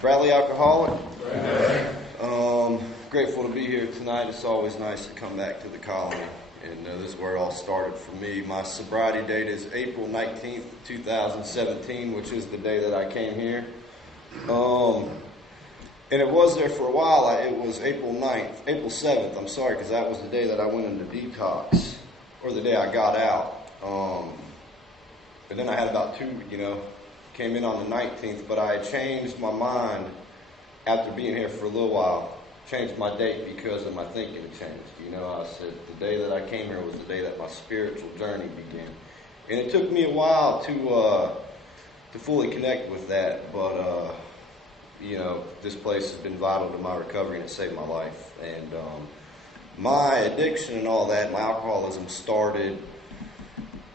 Bradley alcoholic. Right. Grateful to be here tonight. It's always nice to come back to the colony, and this is where it all started for me. My sobriety date is April 19th, 2017, which is the day that I came here. And it was there for a while. It was April 7th, I'm sorry, because that was the day that I went into detox, or the day I got out. And then I had about came in on the 19th, but I had changed my mind after being here for a little while. Changed my date because of my thinking had changed. I said the day that I came here was the day that my spiritual journey began. And it took me a while to fully connect with that, but this place has been vital to my recovery and it saved my life. And my addiction and all that, my alcoholism started,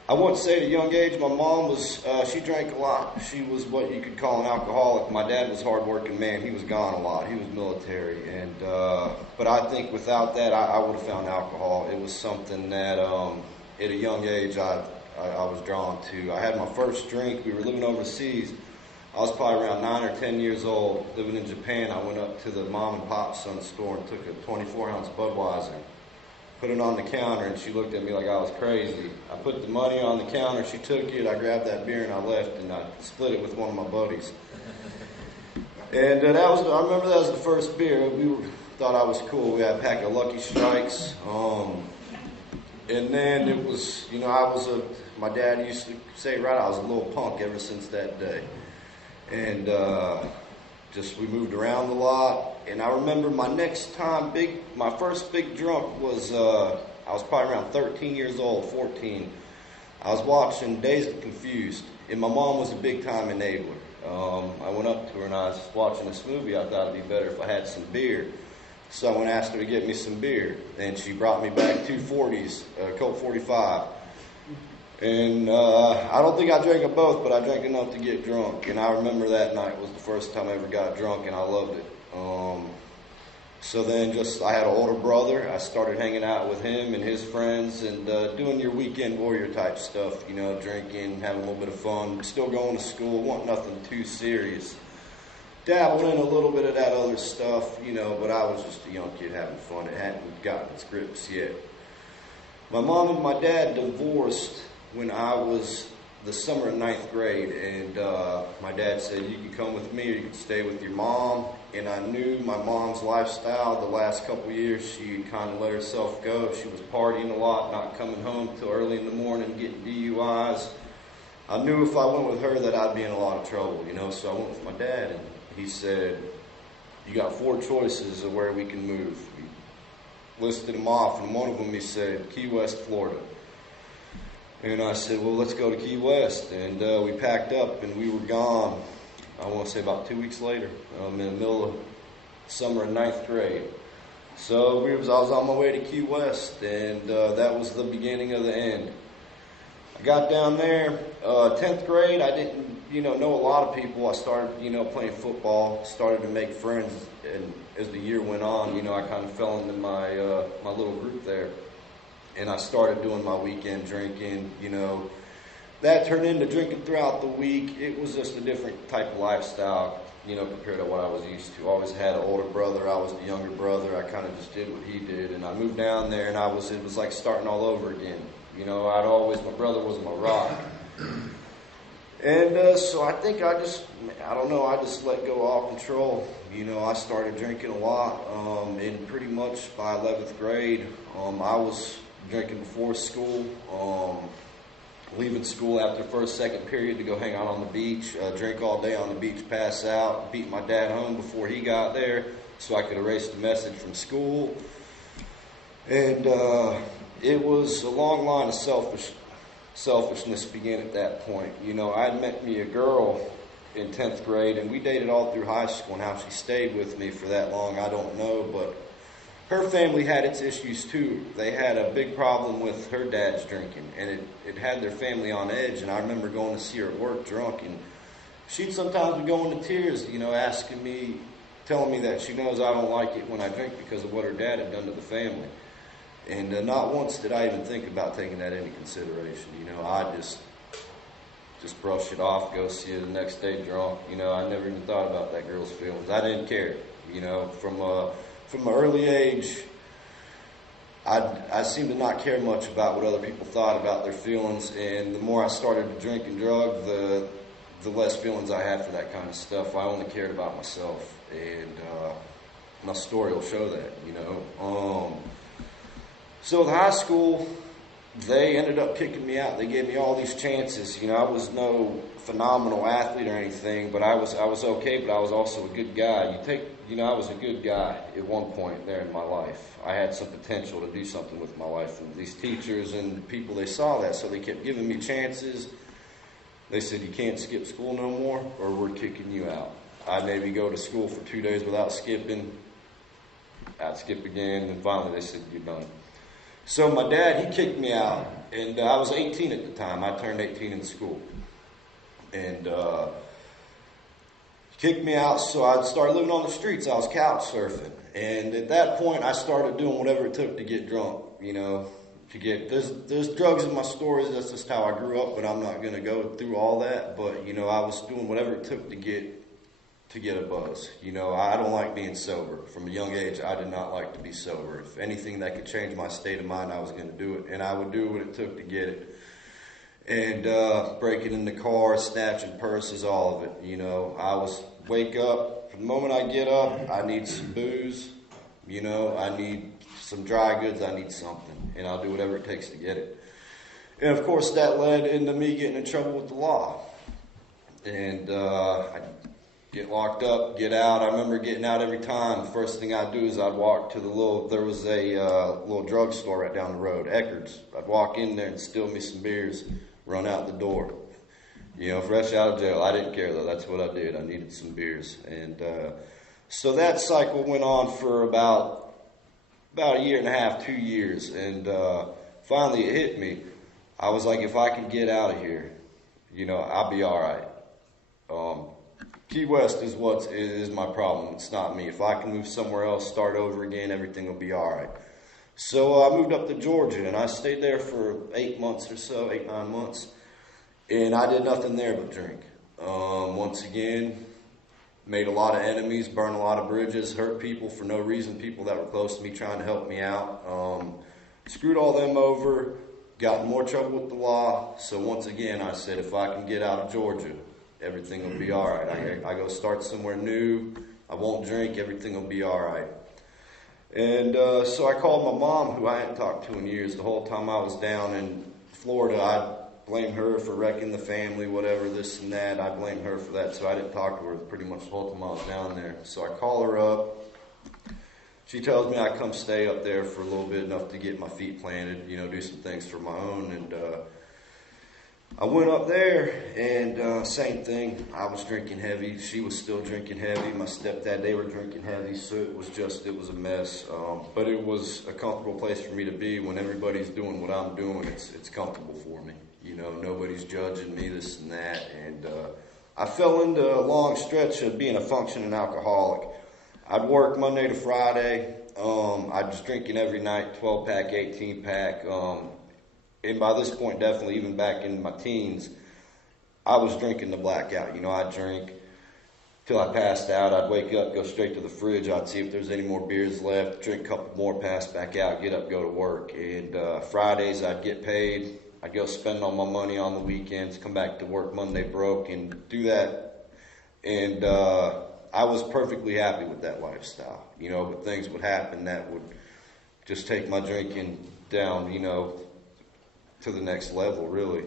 I wouldn't say at a young age. My mom was, she drank a lot. She was what you could call an alcoholic. My dad was a hard-working man. He was gone a lot. He was military. And but I think without that, I would have found alcohol. It was something that at a young age I was drawn to. I had my first drink. We were living overseas. I was probably around 9 or 10 years old, living in Japan. I went up to the mom and pop son's store and took a 24-ounce Budweiser. Put it on the counter, and she looked at me like I was crazy. I put the money on the counter, she took it, I grabbed that beer and I left, and I split it with one of my buddies. And I remember that was the first beer. We thought I was cool. We had a pack of Lucky Strikes. And then it was, my dad used to say, right, I was a little punk ever since that day. And we moved around a lot. And I remember my first big drunk was, I was probably around 13 years old, 14. I was watching Dazed and Confused, and my mom was a big-time enabler. I went up to her and I was watching this movie. I thought it'd be better if I had some beer. So I went and asked her to get me some beer. And she brought me back 2 40s, Colt 45. And I don't think I drank them both, but I drank enough to get drunk. And I remember that night was the first time I ever got drunk, and I loved it. So then I had an older brother. I started hanging out with him and his friends and doing your weekend warrior type stuff, drinking, having a little bit of fun, still going to school, want nothing too serious. Dabbled in a little bit of that other stuff, but I was just a young kid having fun. It hadn't gotten its grips yet. My mom and my dad divorced when I was the summer of 9th grade, and my dad said, you can come with me or you can stay with your mom. And I knew my mom's lifestyle. The last couple of years, she kind of let herself go. She was partying a lot, not coming home till early in the morning, getting DUIs. I knew if I went with her that I'd be in a lot of trouble, so I went with my dad, and he said, you got 4 choices of where we can move. He listed them off, and one of them he said, Key West, Florida. And I said, well, let's go to Key West. And we packed up and we were gone, I want to say about 2 weeks later, in the middle of summer of 9th grade. So I was on my way to Key West, and that was the beginning of the end. I got down there, 10th grade, I didn't, know a lot of people. I started, playing football, started to make friends, and as the year went on, I kind of fell into my little group there. And I started doing my weekend drinking, That turned into drinking throughout the week. It was just a different type of lifestyle, compared to what I was used to. I always had an older brother. I was the younger brother. I kind of just did what he did. And I moved down there, and it was like starting all over again. My brother was my rock. And so I think I just let go of all control. I started drinking a lot. And pretty much by 11th grade, I was drinking before school, leaving school after first, second period to go hang out on the beach, drink all day on the beach, pass out, beat my dad home before he got there so I could erase the message from school. And it was a long line of selfishness began at that point. I'd met me a girl in 10th grade, and we dated all through high school, and how she stayed with me for that long, I don't know, but her family had its issues too. They had a big problem with her dad's drinking, and it had their family on edge. And I remember going to see her at work drunk, and she'd sometimes be going to tears, asking me, telling me that she knows I don't like it when I drink because of what her dad had done to the family. And not once did I even think about taking that into consideration. I just just brush it off, go see her the next day drunk. You know, I never even thought about that girl's feelings. I didn't care. You know, from an early age, I seemed to not care much about what other people thought about their feelings, and the more I started to drink and drug, the less feelings I had for that kind of stuff. I only cared about myself, and my story will show that, you know. So with high school, they ended up kicking me out. They gave me all these chances. You know, I was no phenomenal athlete or anything, but I was okay, but I was also a good guy. I was a good guy at one point there in my life. I had some potential to do something with my life, and these teachers and people, they saw that, so they kept giving me chances. They said, you can't skip school no more, or we're kicking you out. I'd maybe go to school for 2 days without skipping. I'd skip again, and finally they said, you're done. So my dad, he kicked me out, and I was 18 at the time. I turned 18 in school. And kicked me out, so I started living on the streets. I was couch surfing. And at that point, I started doing whatever it took to get drunk, you know. There's drugs in my stories. That's just how I grew up, but I'm not going to go through all that. But, you know, I was doing whatever it took to get a buzz. You know, I don't like being sober. From a young age, I did not like to be sober. If anything that could change my state of mind, I was going to do it. And I would do what it took to get it. And breaking into cars, snatching purses, all of it. You know, wake up. From the moment I get up, I need some booze. You know, I need some dry goods. I need something. And I'll do whatever it takes to get it. And, of course, that led into me getting in trouble with the law. And I get locked up, get out. I remember getting out every time. The first thing I'd do is I'd walk to there was a little drugstore right down the road, Eckerd's. I'd walk in there and steal me some beers, run out the door. You know, fresh out of jail. I didn't care, though. That's what I did. I needed some beers. And so that cycle went on for about a year and a half, 2 years. And finally it hit me. I was like, if I can get out of here, you know, I'll be all right. Key West is my problem. It's not me. If I can move somewhere else, start over again, everything will be all right. So I moved up to Georgia, and I stayed there for 8 months or so, 8-9 months. And I did nothing there but drink. Once again, made a lot of enemies, burned a lot of bridges, hurt people for no reason, people that were close to me trying to help me out. Screwed all them over, got in more trouble with the law. So once again, I said, if I can get out of Georgia, everything will be all right. I go start somewhere new. I won't drink. Everything will be all right. And so I called my mom, who I hadn't talked to in years. The whole time I was down in Florida, I'd blame her for wrecking the family, whatever, this and that. I blame her for that, so I didn't talk to her pretty much the whole time I was down there. So I call her up. She tells me I come stay up there for a little bit, enough to get my feet planted, you know, do some things for my own. And I went up there, and same thing. I was drinking heavy. She was still drinking heavy. My stepdad, they were drinking heavy, so it was a mess. But it was a comfortable place for me to be. When everybody's doing what I'm doing, it's comfortable for me. You know, nobody's judging me, this and that. And I fell into a long stretch of being a functioning alcoholic. I'd work Monday to Friday. I was drinking every night, 12-pack, 18-pack. And by this point, definitely, even back in my teens, I was drinking to blackout. You know, I'd drink till I passed out. I'd wake up, go straight to the fridge. I'd see if there's any more beers left, drink a couple more, pass back out, get up, go to work. And Fridays, I'd get paid. I'd go spend all my money on the weekends, come back to work Monday broke, and do that. And I was perfectly happy with that lifestyle. You know, but things would happen that would just take my drinking down, you know, to the next level, really.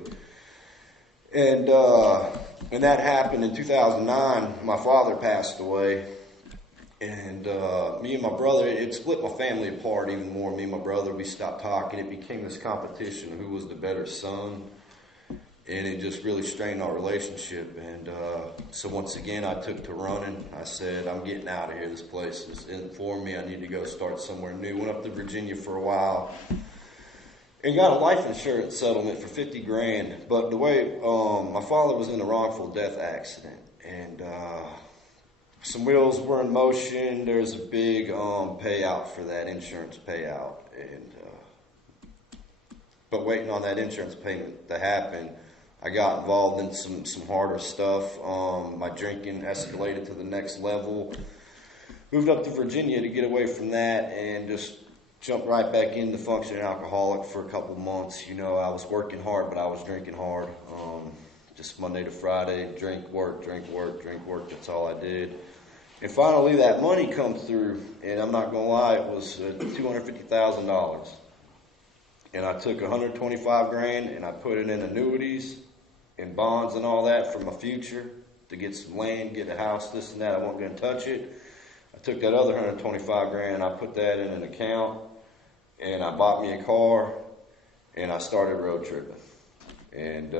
And that happened in 2009. My father passed away. And me and my brother, it split my family apart even more. Me and my brother, we stopped talking. It became this competition of who was the better son. And it just really strained our relationship. And so once again, I took to running. I said, I'm getting out of here. This place isn't for me. I need to go start somewhere new. Went up to Virginia for a while. And got a life insurance settlement for $50,000. But the way my father was in a wrongful death accident. And some wheels were in motion. There's a big payout for that insurance payout, and but waiting on that insurance payment to happen, I got involved in some harder stuff. My drinking escalated to the next level. Moved up to Virginia to get away from that and just jumped right back into functioning alcoholic for a couple months. You know, I was working hard, but I was drinking hard. Just Monday to Friday, drink, work, drink, work, drink, work. That's all I did. And finally, that money comes through, and I'm not gonna lie, it was $250,000. And I took $125,000 and I put it in annuities and bonds and all that for my future to get some land, get a house, this and that. I wasn't gonna touch it. I took that other $125,000 and I put that in an account, and I bought me a car, and I started road tripping. And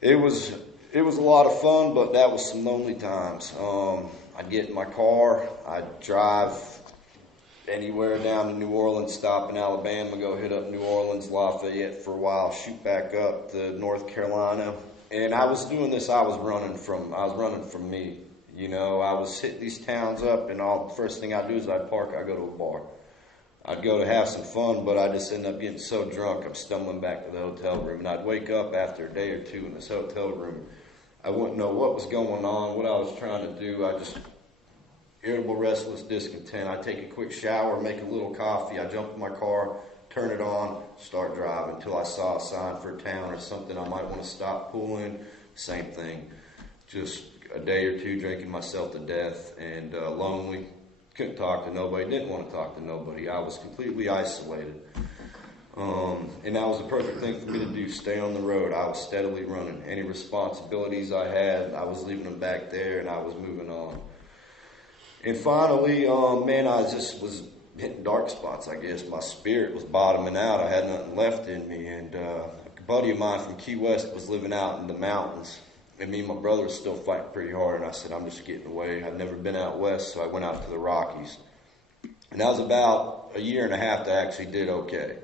it was a lot of fun, but that was some lonely times. I'd get in my car, I'd drive anywhere down to New Orleans, stop in Alabama, go hit up New Orleans, Lafayette for a while, shoot back up to North Carolina. And I was doing this, I was running from me. You know, I was hitting these towns up, and the first thing I'd do is I'd park, I'd go to a bar. I'd go to have some fun, but I just end up getting so drunk, I'm stumbling back to the hotel room. And I'd wake up after a day or two in this hotel room. I wouldn't know what was going on, what I was trying to do. I just, irritable, restless, discontent. I'd take a quick shower, make a little coffee. I'd jump in my car, turn it on, start driving until I saw a sign for a town or something I might want to stop, pull in. Same thing. Just a day or two drinking myself to death and lonely. Couldn't talk to nobody, didn't want to talk to nobody. I was completely isolated. And that was the perfect thing for me to do, stay on the road. I was steadily running. Any responsibilities I had, I was leaving them back there, and I was moving on. And finally, I just was hitting dark spots, I guess. My spirit was bottoming out. I had nothing left in me. And a buddy of mine from Key West was living out in the mountains. And me and my brother were still fighting pretty hard. And I said, I'm just getting away. I'd never been out west, so I went out to the Rockies. And that was about a year and a half that I actually did okay.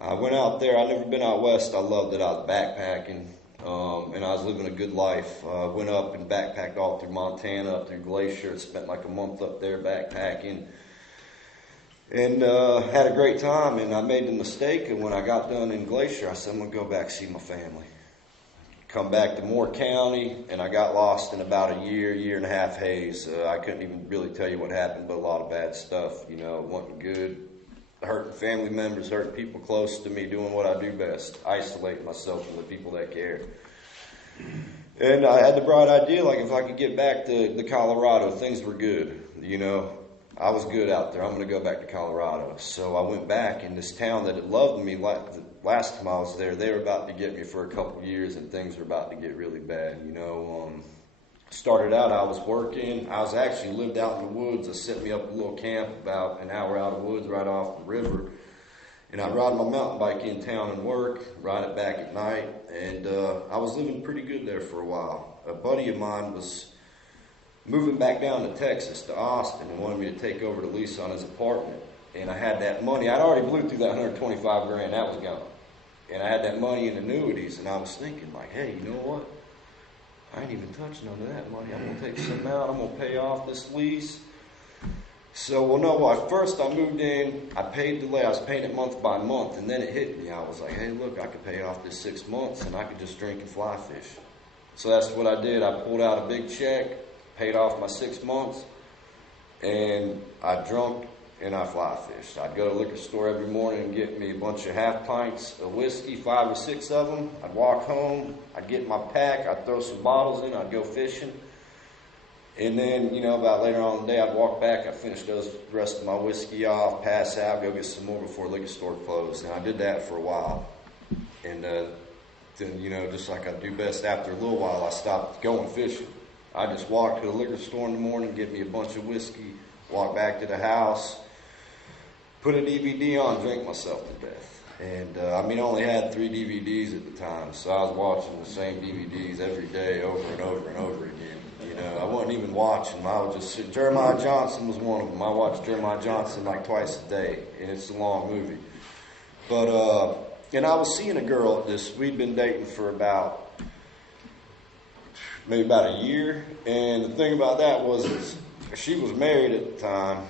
I went out there. I'd never been out west. I loved it. I was backpacking, and I was living a good life. Went up and backpacked all through Montana, up through Glacier. Spent like a month up there backpacking, and had a great time. And I made the mistake, and when I got done in Glacier, I said, I'm going to go back see my family. Come back to Moore County, and I got lost in about a year and a half haze. I couldn't even really tell you what happened, but a lot of bad stuff. You know, it wasn't good. Hurting family members, hurting people close to me, doing what I do best, isolating myself from the people that care. And I had the bright idea, like if I could get back to Colorado, things were good. You know, I was good out there. I'm going to go back to Colorado. So I went back in this town that had loved me. Last time I was there, they were about to get me for a couple years, and things were about to get really bad. You know, started out, I was working. I was actually lived out in the woods. I set me up a little camp about an hour out of the woods right off the river. And I'd ride my mountain bike in town and work, ride it back at night. And I was living pretty good there for a while. A buddy of mine was moving back down to Texas, to Austin, and wanted me to take over the lease on his apartment. And I had that money. I'd already blew through that $125,000. That was gone. And I had that money in annuities, and I was thinking, like, hey, you know what? I ain't even touching none of that money. I'm going to take some out. I'm going to pay off this lease. So, first I moved in. I paid delay. I was paying it month by month, and then it hit me. I was like, hey, look, I could pay off this 6 months, and I could just drink and fly fish. So that's what I did. I pulled out a big check, paid off my 6 months, and I drunk and I fly fished. I'd go to the liquor store every morning and get me a bunch of half pints of whiskey, 5 or 6 of them. I'd walk home. I'd get my pack. I'd throw some bottles in. I'd go fishing. And then, about later on in the day, I'd walk back. I'd finish the rest of my whiskey off, pass out, go get some more before the liquor store closed. And I did that for a while. And then, just like I do best, after a little while, I stopped going fishing. I just walked to the liquor store in the morning, get me a bunch of whiskey, walk back to the house, put a DVD on, drink myself to death. And, I only had 3 DVDs at the time, so I was watching the same DVDs every day over and over and over again. I wasn't even watching. I was just sitting. Jeremiah Johnson was one of them. I watched Jeremiah Johnson like twice a day, and it's a long movie. But, and I was seeing a girl at this. We'd been dating for maybe about a year. And the thing about that was she was married at the time,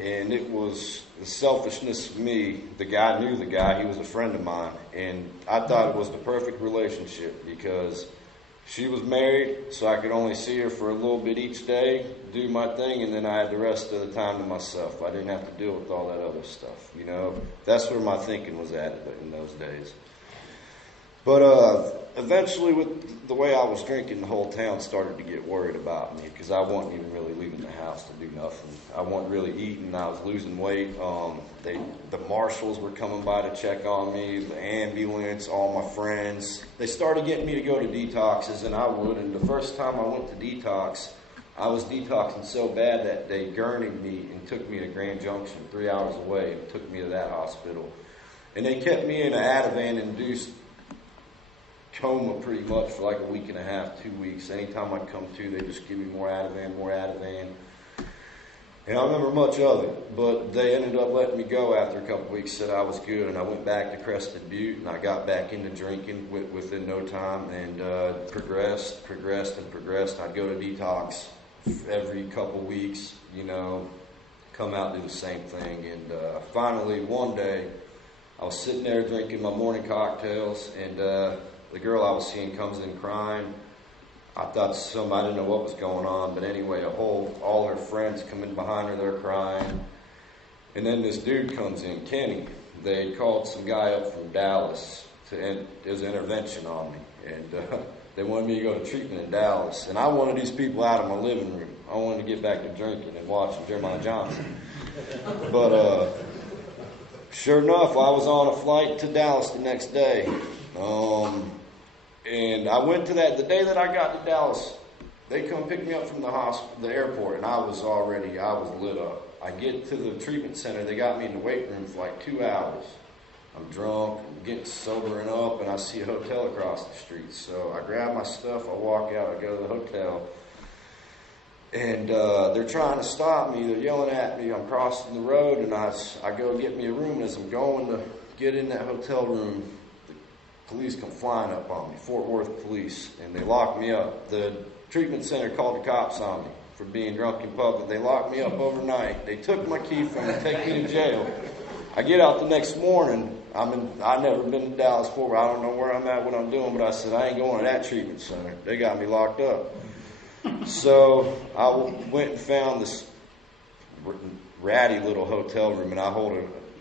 And it was the selfishness of me. The guy knew the guy. He was a friend of mine. And I thought it was the perfect relationship because she was married, so I could only see her for a little bit each day, do my thing, and then I had the rest of the time to myself. I didn't have to deal with all that other stuff, you know. That's where my thinking was at in those days. But eventually, with the way I was drinking, the whole town started to get worried about me because I wasn't even really leaving the house to do nothing. I wasn't really eating. I was losing weight. The marshals were coming by to check on me, the ambulance, all my friends. They started getting me to go to detoxes, and I would. And the first time I went to detox, I was detoxing so bad that they gurneyed me and took me to Grand Junction, 3 hours away, and took me to that hospital. And they kept me in an Ativan-induced coma pretty much for like a week and a half, 2 weeks. Anytime I'd come to, they just give me more Ativan. And I remember much of it, but they ended up letting me go after a couple weeks, said I was good, and I went back to Crested Butte, and I got back into drinking within no time, and progressed. I'd go to detox every couple weeks, you know, come out and do the same thing. And finally, one day, I was sitting there drinking my morning cocktails, and the girl I was seeing comes in crying. I thought I didn't know what was going on, but anyway, all her friends come in behind her, they're crying. And then this dude comes in, Kenny. They called some guy up from Dallas to his intervention on me. And they wanted me to go to treatment in Dallas. And I wanted these people out of my living room. I wanted to get back to drinking and watching Jeremiah Johnson. But sure enough, I was on a flight to Dallas the next day. And I went to that, the day that I got to Dallas, they come pick me up from the airport, and I was lit up. I get to the treatment center, they got me in the weight room for like 2 hours. I'm drunk, I'm getting sobering up, and I see a hotel across the street. So I grab my stuff, I walk out, I go to the hotel, and they're trying to stop me, they're yelling at me, I'm crossing the road, and I go get me a room, and as I'm going to get in that hotel room, police come flying up on me, Fort Worth police, and they locked me up. The treatment center called the cops on me for being drunk in public. They locked me up overnight. They took my key from me, take me to jail. I get out the next morning. I've never been to Dallas before. I don't know where I'm at, what I'm doing, but I said, I ain't going to that treatment center. They got me locked up. So I went and found this ratty little hotel room, and I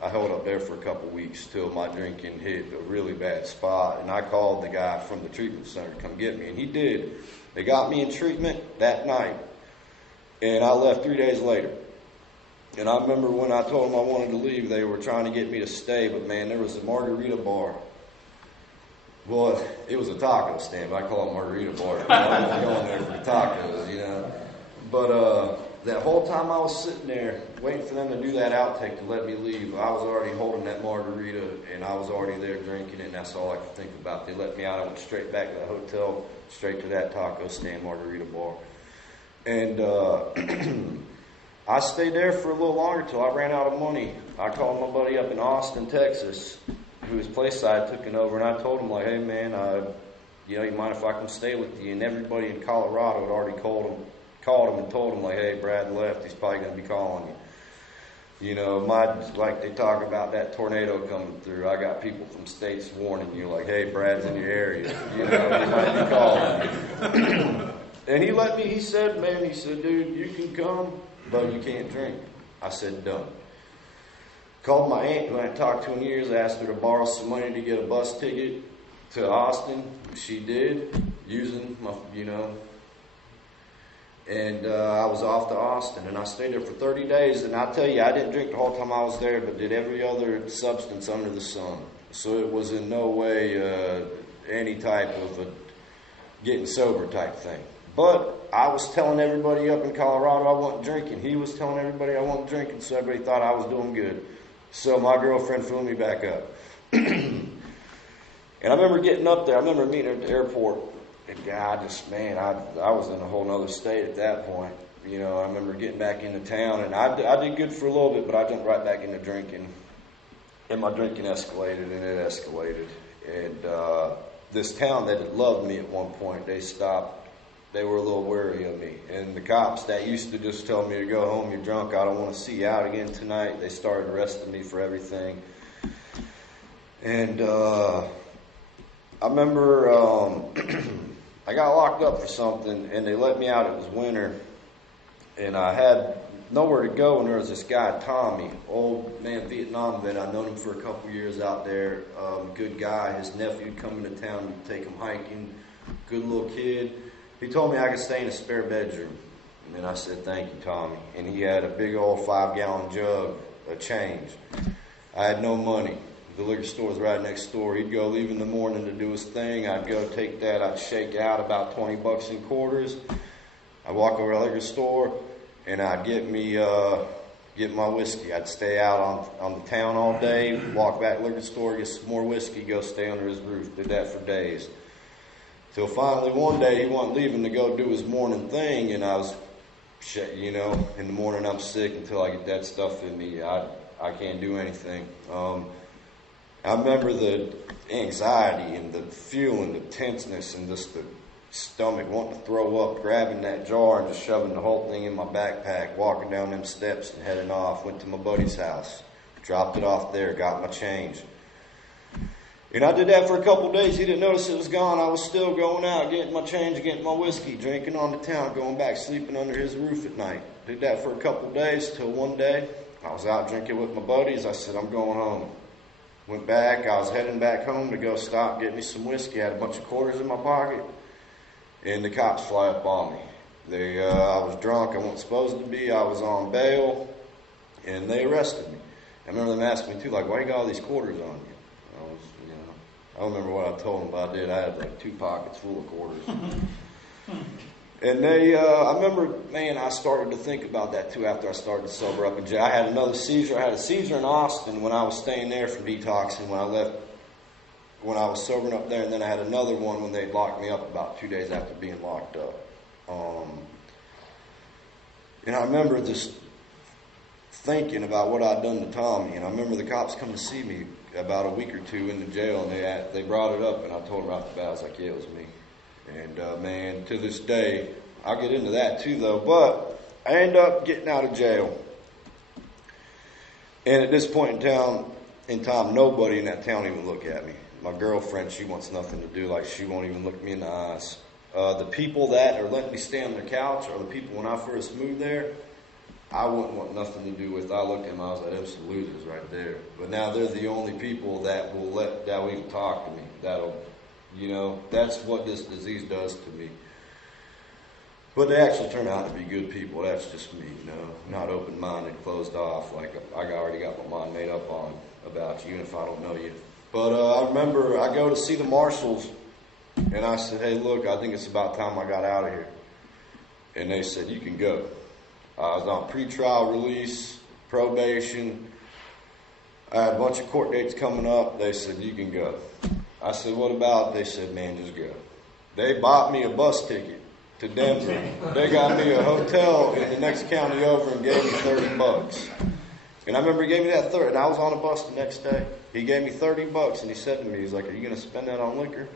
held up there for a couple weeks till my drinking hit a really bad spot. And I called the guy from the treatment center to come get me, and he did. They got me in treatment that night, and I left 3 days later. And I remember when I told them I wanted to leave, they were trying to get me to stay, but man, there was a margarita bar. Well, it was a taco stand, but I call it margarita bar. I wasn't going there for the tacos, you know. But that whole time I was sitting there waiting for them to do that outtake to let me leave, I was already holding that margarita, and I was already there drinking it, and that's all I could think about. They let me out. I went straight back to the hotel, straight to that taco stand, margarita bar. And I stayed there for a little longer till I ran out of money. I called my buddy up in Austin, Texas, whose place I had taken over, and I told him, like, hey, man, you mind if I come stay with you? And everybody in Colorado had already called him and told him, like, hey, Brad left, he's probably going to be calling you. You know, like they talk about that tornado coming through. I got people from states warning you, like, hey, Brad's in your area. You know, he might be calling you. And he said, dude, you can come, but you can't drink. I said, done. Called my aunt, who I hadn't talked to in years, asked her to borrow some money to get a bus ticket to Austin. She did, using my, and I was off to Austin, and I stayed there for 30 days, and I tell you, I didn't drink the whole time I was there, but did every other substance under the sun. So it was in no way any type of a getting sober type thing. But I was telling everybody up in Colorado I wasn't drinking. He was telling everybody I wasn't drinking, so everybody thought I was doing good. So my girlfriend flew me back up. And I remember getting up there. I remember meeting her at the airport. And God, I was in a whole nother state at that point. I remember getting back into town, and I did good for a little bit, but I jumped right back into drinking. And my drinking escalated, and it escalated. And this town that had loved me at one point, they stopped they were a little wary of me. And the cops that used to just tell me to go home, you're drunk, I don't want to see you out again tonight, they started arresting me for everything. And I remember I got locked up for something, and they let me out. It was winter, and I had nowhere to go, and there was this guy, Tommy, old man Vietnam vet. I'd known him for a couple years out there. Good guy. His nephew come into town to take him hiking. Good little kid. He told me I could stay in a spare bedroom. And then I said, thank you, Tommy. And he had a big old 5-gallon jug of change. I had no money. The liquor store was right next door. He'd go leave in the morning to do his thing. I'd go take that. I'd shake out about 20 bucks in quarters. I'd walk over to the liquor store, and I'd get my whiskey. I'd stay out on the town all day, walk back to the liquor store, get some more whiskey, go stay under his roof. Did that for days. Till finally one day he wasn't leaving to go do his morning thing, and I was, in the morning I'm sick until I get that stuff in me. I can't do anything. I remember the anxiety and the feeling, the tenseness, and just the stomach wanting to throw up, grabbing that jar and just shoving the whole thing in my backpack, walking down them steps and heading off. Went to my buddy's house, dropped it off there, got my change. And I did that for a couple days. He didn't notice it was gone. I was still going out, getting my change, getting my whiskey, drinking on the town, going back, sleeping under his roof at night. Did that for a couple days till one day I was out drinking with my buddies. I said, I'm going home. Went back. I was heading back home to go stop, get me some whiskey. I had a bunch of quarters in my pocket. And the cops fly up on me. I was drunk. I wasn't supposed to be. I was on bail. And they arrested me. I remember them asking me, too, like, why you got all these quarters on you? I don't remember what I told them, but I did. I had like 2 pockets full of quarters. And I remember, I started to think about that too after I started to sober up in jail. I had another seizure. I had a seizure in Austin when I was staying there for detoxing when I was sobering up there. And then I had another one when they locked me up about 2 days after being locked up. And I remember just thinking about what I'd done to Tommy. And I remember the cops come to see me about a week or 2 in the jail, and they brought it up, and I told them right off the bat, I was like, yeah, it was me. And to this day, I'll get into that too, though, but I end up getting out of jail. And at this point in time, nobody in that town even look at me. My girlfriend, she wants nothing to do, like she won't even look me in the eyes. The people that are letting me stay on their couch are the people when I first moved there, I wouldn't want nothing to do with. I looked at them, I was like, them some losers right there. But now they're the only people that will even talk to me. That's what this disease does to me. But they actually turn out to be good people. That's just me, not open-minded, closed off, like I already got my mind made up on about you, and if I don't know you. But I remember I go to see the marshals, and I said, hey, look, I think it's about time I got out of here. And they said, you can go. I was on pretrial release, probation. I had a bunch of court dates coming up. They said, you can go. I said, what about? They said, man, just go. They bought me a bus ticket to Denver. They got me a hotel in the next county over and gave me $30. And I remember he gave me that 30, and I was on a bus the next day. He gave me $30, and he said to me, he's like, are you going to spend that on liquor?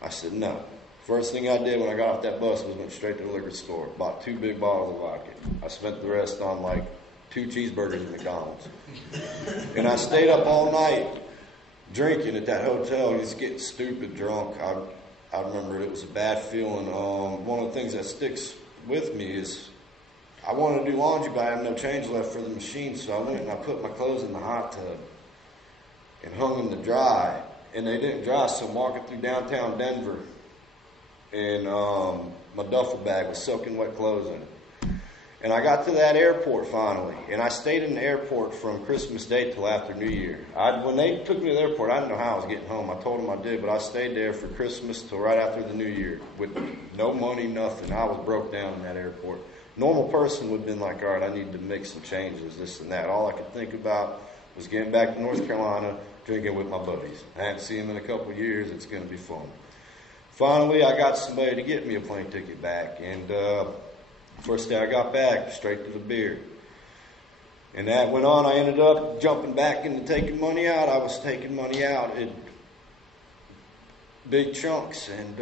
I said, no. First thing I did when I got off that bus was went straight to the liquor store, bought 2 big bottles of vodka. I spent the rest on like 2 cheeseburgers at McDonald's. And I stayed up all night drinking at that hotel, just getting stupid drunk. I remember it was a bad feeling. One of the things that sticks with me is I wanted to do laundry, but I had no change left for the machine, so I went and I put my clothes in the hot tub and hung them to dry. And they didn't dry, so I'm walking through downtown Denver, and my duffel bag was soaking wet clothes in it. And I got to that airport finally, and I stayed in the airport from Christmas Day till after New Year. When they took me to the airport, I didn't know how I was getting home. I told them I did, but I stayed there for Christmas till right after the New Year with no money, nothing. I was broke down in that airport. Normal person would have been like, all right, I need to make some changes, this and that. All I could think about was getting back to North Carolina, drinking with my buddies. I hadn't seen them in a couple of years. It's going to be fun. Finally, I got somebody to get me a plane ticket back, and first day I got back, straight to the beer. And that went on. I ended up jumping back into taking money out. I was taking money out in big chunks, and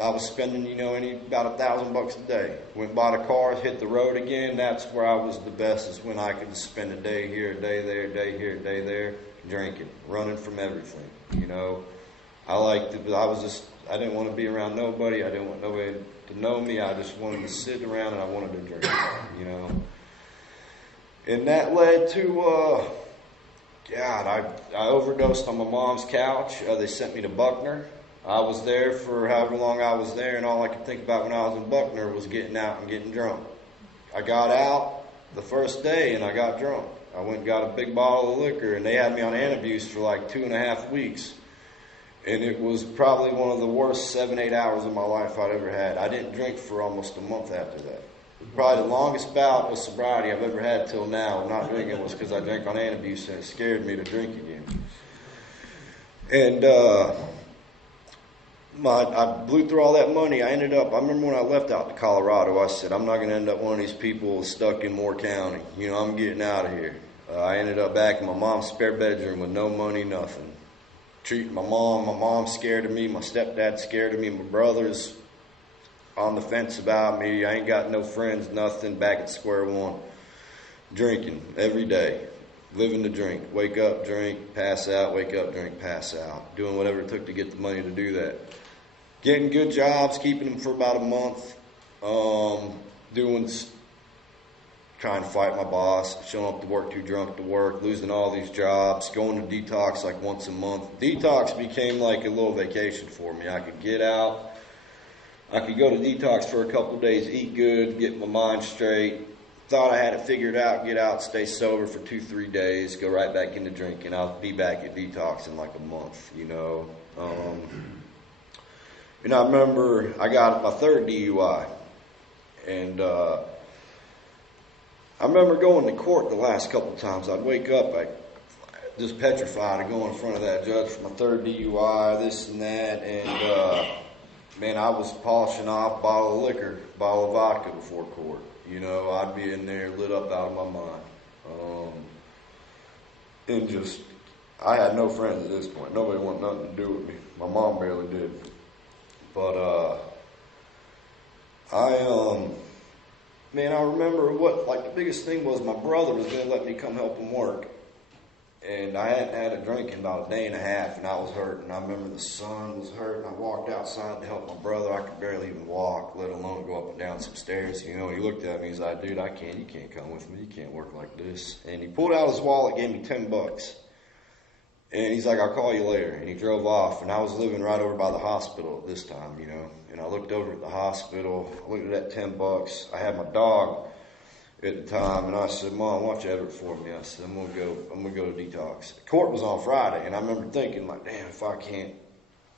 I was spending, about $1,000 a day. Went bought a car, hit the road again. That's where I was the best, is when I could spend a day here, a day there, a day here, a day there, drinking, running from everything. I didn't want to be around nobody. I didn't want nobody to know me. I just wanted to sit around and I wanted to drink, And that led to, I overdosed on my mom's couch. They sent me to Buckner. I was there for however long I was there, and all I could think about when I was in Buckner was getting out and getting drunk. I got out the first day and I got drunk. I went and got a big bottle of liquor, and they had me on antabuse for like 2.5 weeks. And it was probably one of the worst 7-8 hours of my life I'd ever had. I didn't drink for almost a month after that. Probably the longest bout of sobriety I've ever had till now of not drinking was because I drank on antabuse, and it scared me to drink again. And I blew through all that money. I remember when I left out to Colorado, I said, I'm not going to end up one of these people stuck in Moore County. I'm getting out of here. I ended up back in my mom's spare bedroom with no money, nothing. Treating my mom's scared of me, my stepdad's scared of me, my brother's on the fence about me. I ain't got no friends, nothing, back at square one. Drinking every day, living to drink, wake up, drink, pass out, wake up, drink, pass out. Doing whatever it took to get the money to do that. Getting good jobs, keeping them for about a month, trying to fight my boss, showing up to work too drunk to work, losing all these jobs, going to detox like once a month. Detox became like a little vacation for me. I could get out. I could go to detox for a couple of days, eat good, get my mind straight. Thought I had it figured out, get out, stay sober for 2-3 days, go right back into drinking. I'll be back at detox in like a month, And I remember I got my third DUI. And I remember going to court the last couple of times. I'd wake up just petrified to go in front of that judge for my third DUI, this and that. And, I was polishing off a bottle of liquor, bottle of vodka before court. I'd be in there lit up out of my mind. I had no friends at this point. Nobody wanted nothing to do with me. My mom barely did. But, I remember the biggest thing was my brother was going to let me come help him work. And I hadn't had a drink in about a day and a half, and I was hurting. I remember the sun was hurting. I walked outside to help my brother. I could barely even walk, let alone go up and down some stairs. He looked at me. He's like, dude, you can't come with me. You can't work like this. And he pulled out his wallet, gave me $10. And he's like, I'll call you later. And he drove off. And I was living right over by the hospital at this time, And I looked over at the hospital. I looked at that $10. I had my dog at the time, and I said, Mom, why don't you have it for me? I said, I'm gonna go to detox. Court was on Friday, and I remember thinking, like, damn, if I can't,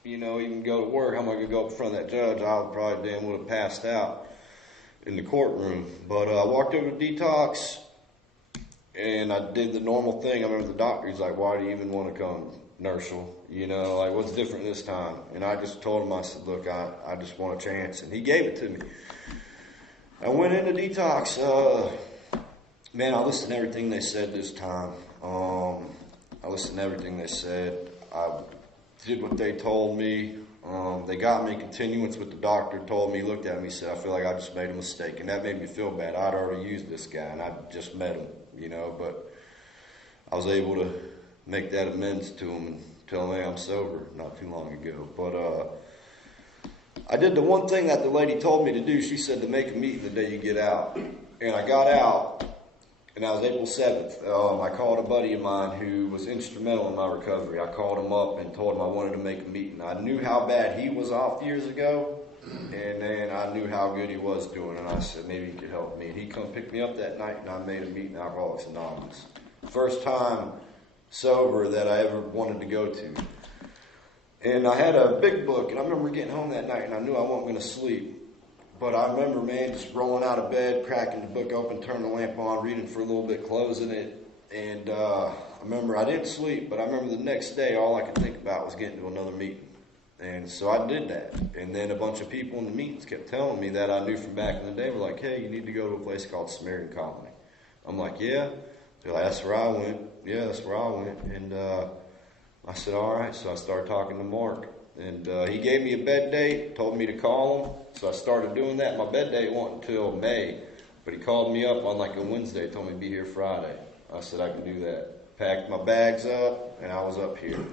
even go to work, how am I gonna go up in front of that judge? I probably damn would have passed out in the courtroom. But I walked over to detox, and I did the normal thing. I remember the doctor, he's like, why do you even want to come, Nershel? What's different this time? And I just told him, I said, look, I just want a chance. And he gave it to me. I went into detox. I listened to everything they said this time. I listened to everything they said. I did what they told me. They got me continuance with the doctor, told me, looked at me, said, I feel like I just made a mistake. And that made me feel bad. I'd already used this guy, and I just met him, but I was able to make that amends to him and tell him, hey, I'm sober not too long ago. But I did the one thing that the lady told me to do. She said to make a meeting the day you get out. And I got out, and that was April 7th. I called a buddy of mine who was instrumental in my recovery. I called him up and told him I wanted to make a meeting. I knew how bad he was off years ago, and then I knew how good he was doing, and I said maybe he could help me. And he come pick me up that night, and I made a meeting in Alcoholics Anonymous. First time sober that I ever wanted to go to. And I had a big book, and I remember getting home that night, and I knew I wasn't going to sleep. But I remember, just rolling out of bed, cracking the book open, turning the lamp on, reading for a little bit, closing it. And I remember I didn't sleep, but I remember the next day, all I could think about was getting to another meeting. And so I did that. And then a bunch of people in the meetings kept telling me that I knew from back in the day, were like, hey, you need to go to a place called Samaritan Colony. I'm like, yeah. They're like, that's where I went. Yeah, that's where I went. And I said, all right. So I started talking to Mark. And he gave me a bed date, told me to call him. So I started doing that. My bed date wasn't until May. But he called me up on like a Wednesday, told me to be here Friday. I said I can do that. Packed my bags up, and I was up here.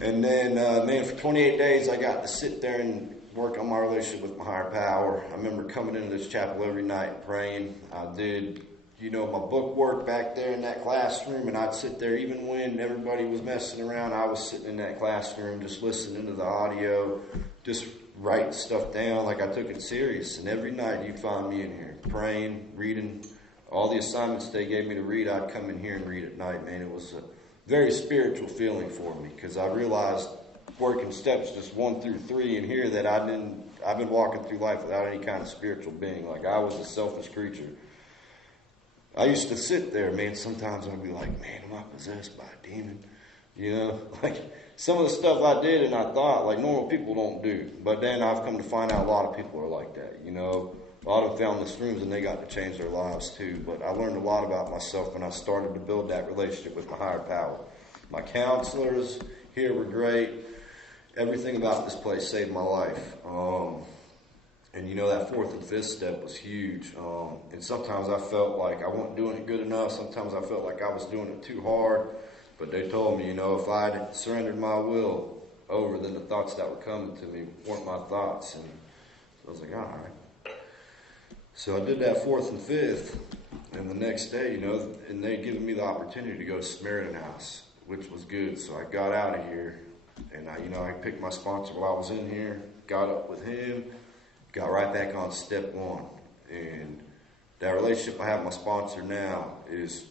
And then, man, for 28 days, I got to sit there and work on my relationship with my higher power. I remember coming into this chapel every night and praying. I did, my book work back there in that classroom, and I'd sit there even when everybody was messing around. I was sitting in that classroom just listening to the audio, just writing stuff down like I took it serious. And every night you'd find me in here praying, reading. All the assignments they gave me to read, I'd come in here and read at night, man. It was a very spiritual feeling for me because I realized working steps just 1 through 3 in here that I've been walking through life without any kind of spiritual being. Like I was a selfish creature. I used to sit there, man. Sometimes I'd be like, man, am I possessed by a demon? Like some of the stuff I did and I thought like normal people don't do. But then I've come to find out a lot of people are like that, A lot of them found this rooms and they got to change their lives too. But I learned a lot about myself when I started to build that relationship with my higher power. My counselors here were great. Everything about this place saved my life. And that 4th and 5th step was huge. And sometimes I felt like I wasn't doing it good enough. Sometimes I felt like I was doing it too hard. But they told me, if I had surrendered my will over, then the thoughts that were coming to me weren't my thoughts. And so I was like, all right. So I did that 4th and 5th. And the next day, and they'd given me the opportunity to go to Samaritan House, which was good. So I got out of here. And I picked my sponsor while I was in here, got up with him, got right back on step 1. And that relationship I have with my sponsor now he's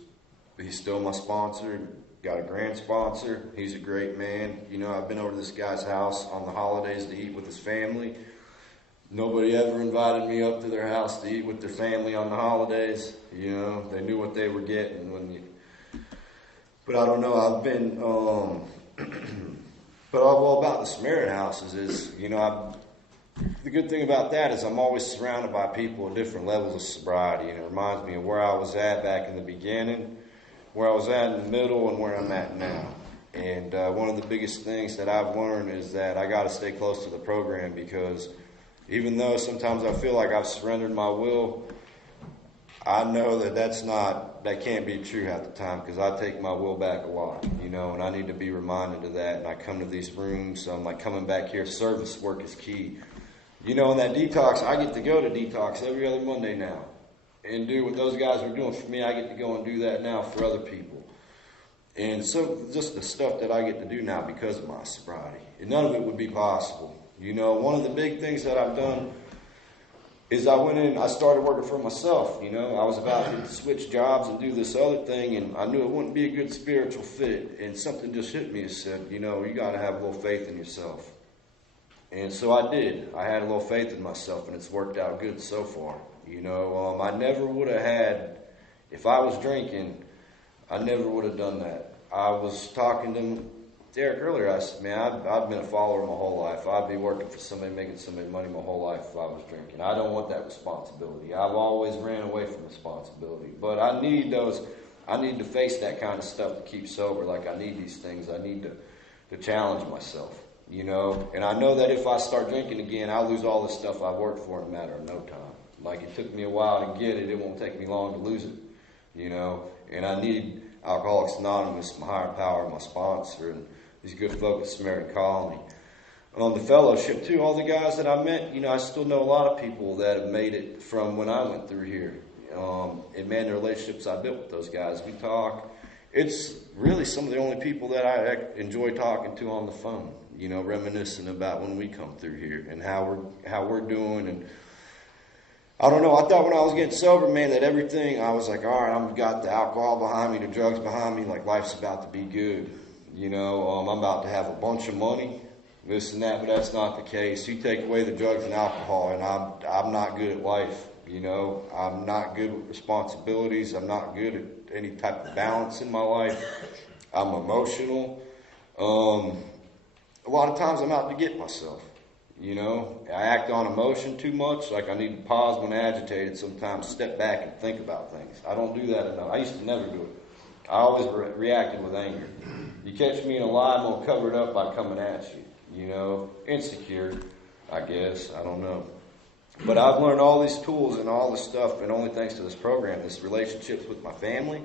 still my sponsor, got a grand sponsor. He's a great man. I've been over to this guy's house on the holidays to eat with his family. Nobody ever invited me up to their house to eat with their family on the holidays. They knew what they were getting but I don't know, I've been, but all about the Samaritan houses is, the good thing about that is I'm always surrounded by people at different levels of sobriety, and it reminds me of where I was at back in the beginning, where I was at in the middle, and where I'm at now. And one of the biggest things that I've learned is that I got to stay close to the program because even though sometimes I feel like I've surrendered my will, I know that can't be true half the time because I take my will back a lot, and I need to be reminded of that. And I come to these rooms, I'm like coming back here, service work is key. In that detox, I get to go to detox every other Monday now and do what those guys were doing for me. I get to go and do that now for other people. And so just the stuff that I get to do now because of my sobriety. And none of it would be possible. One of the big things that I've done is I started working for myself. I was about to switch jobs and do this other thing, and I knew it wouldn't be a good spiritual fit. And something just hit me and said, you got to have a little faith in yourself. And so I did. I had a little faith in myself, and it's worked out good so far. I never would have had, if I was drinking, I never would have done that. I was talking to Derek earlier. I said, man, I've been a follower my whole life. I'd be working for somebody, making somebody money my whole life if I was drinking. I don't want that responsibility. I've always ran away from responsibility. But I need to face that kind of stuff to keep sober. Like I need these things. I need to challenge myself. And I know that if I start drinking again, I'll lose all the stuff I've worked for in a matter of no time. Like it took me a while to get it. It won't take me long to lose it, And I need Alcoholics Anonymous, my higher power, my sponsor, and these good folks at Samaritan Colony. The fellowship too, all the guys that I met, I still know a lot of people that have made it from when I went through here. And man, the relationships I built with those guys, we talk. It's really some of the only people that I enjoy talking to on the phone, reminiscing about when we come through here and how we're doing. And I don't know, I thought when I was getting sober, man, that everything, I was like, all right, I've got the alcohol behind me, the drugs behind me, like life's about to be good. I'm about to have a bunch of money, this and that, but that's not the case. You take away the drugs and alcohol, and I'm not good at life. I'm not good with responsibilities. I'm not good at any type of balance in my life. I'm emotional. A lot of times I'm out to get myself. I act on emotion too much. Like I need to pause when agitated sometimes, step back and think about things. I don't do that enough. I used to never do it. I always reacted with anger. You catch me in a lie, I'm going to cover it up by coming at you. you know, insecure, I guess, I don't know. But I've learned all these tools and all this stuff, and only thanks to this program, this relationships with my family,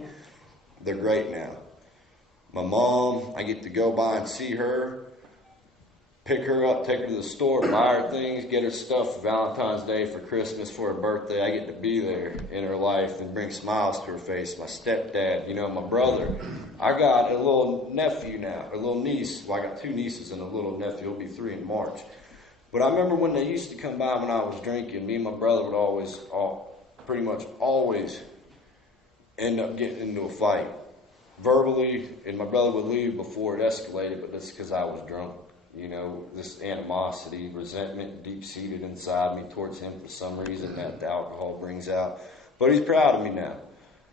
they're great now. My mom, I get to go by and see her, pick her up, take her to the store, buy her things, get her stuff for Valentine's Day, for Christmas, for her birthday. I get to be there in her life and bring smiles to her face. My stepdad, you know, my brother. I got a little nephew now, a little niece. Well, I got 2 nieces and a little nephew. He'll be 3 in March. But I remember when they used to come by when I was drinking, me and my brother would pretty much always end up getting into a fight. Verbally, and my brother would leave before it escalated, but that's because I was drunk. You know, this animosity, resentment deep-seated inside me towards him for some reason that the alcohol brings out. But he's proud of me now.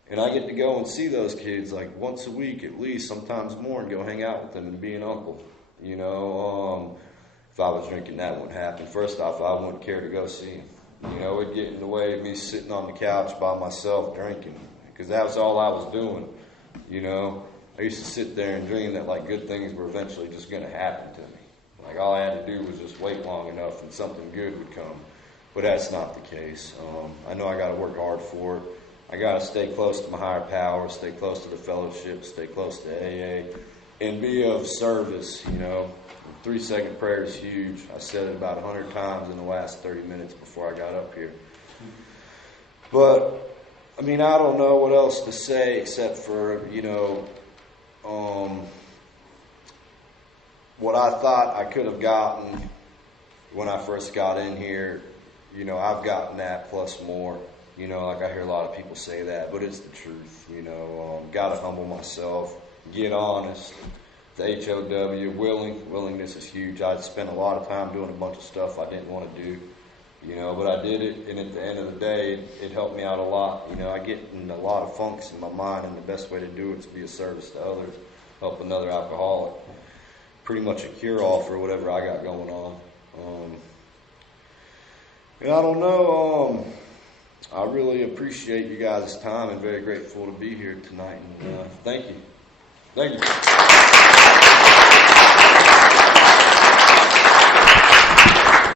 And I get to go and see those kids like once a week at least, sometimes more, and go hang out with them and be an uncle. You know, if I was drinking, that wouldn't happen. First off, I wouldn't care to go see him. You know, it'd get in the way of me sitting on the couch by myself drinking, because that was all I was doing. You know, I used to sit there and dream that like good things were eventually just going to happen to me. Like all I had to do was just wait long enough and something good would come. But that's not the case. I know I got to work hard for it. I got to stay close to my higher power, stay close to the fellowship, stay close to AA, and be of service, you know. 3-second prayer is huge. I said it about 100 times in the last 30 minutes before I got up here. But, I mean, I don't know what else to say except for, you know, what I thought I could have gotten when I first got in here, you know, I've gotten that plus more. You know, like I hear a lot of people say that, but it's the truth, you know. Got to humble myself, get honest. The HOW, willingness is huge. I'd spent a lot of time doing a bunch of stuff I didn't want to do, you know, but I did it, and at the end of the day, it helped me out a lot. You know, I get in a lot of funks in my mind, and the best way to do it is to be a service to others, help another alcoholic. Pretty much a cure-all for whatever I got going on. And I don't know, I really appreciate you guys' time and very grateful to be here tonight. And thank you. Thank you.